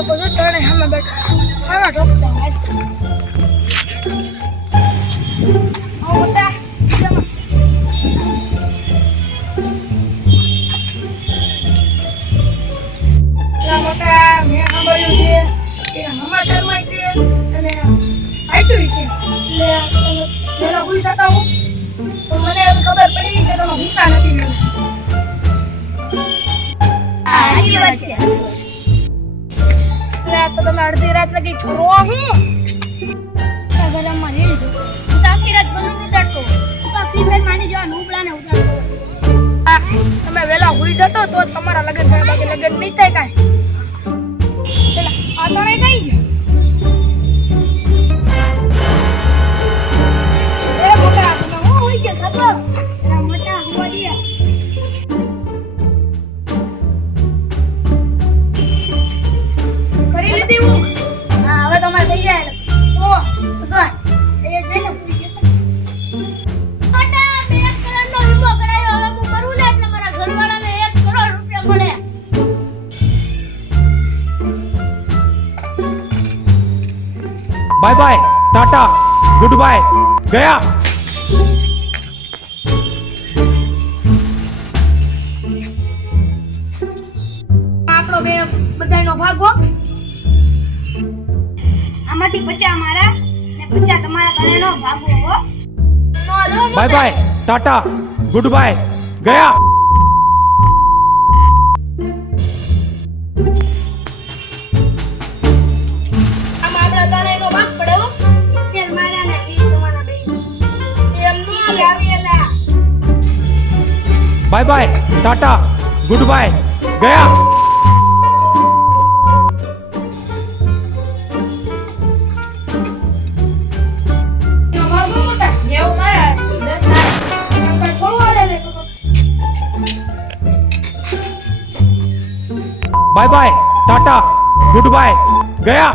લોકો છે ત્રણે સામે બેઠા ખાવા ઠોકતા આવો મોટા મેં સાંભળ્યું છે કે સમાચારમાં છે અને વાંચ્યું છે. એટલે તમે હો. તો મને ખબર પડી કે તમે ભૂકા નથી તમે અડધી રાત લગી છોરો હું? ગરમમાં મરી જો હું તો આખી રાત બલૂન ઉડાડતો હું તો આખી ફાયર માની જવા નુબળાને ઉડાડતો આ તમે વહેલા ભૂલી જતો તો તમારા લગન થાય બાકી લગન નહીં થાય કાંઈ. Bye bye tata good bye ગયા આપણો બે બધાનો ભાગો. આમાંથી પચા મારા ને તમારા બધાનો ભાગો હો. Bye bye tata good bye ગયા bye bye tata good bye ગયા. Bye bye tata good bye ગયા.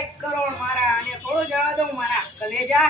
એક કરોડ મારા અને થોડું જવા દઉં મારા કલેજા.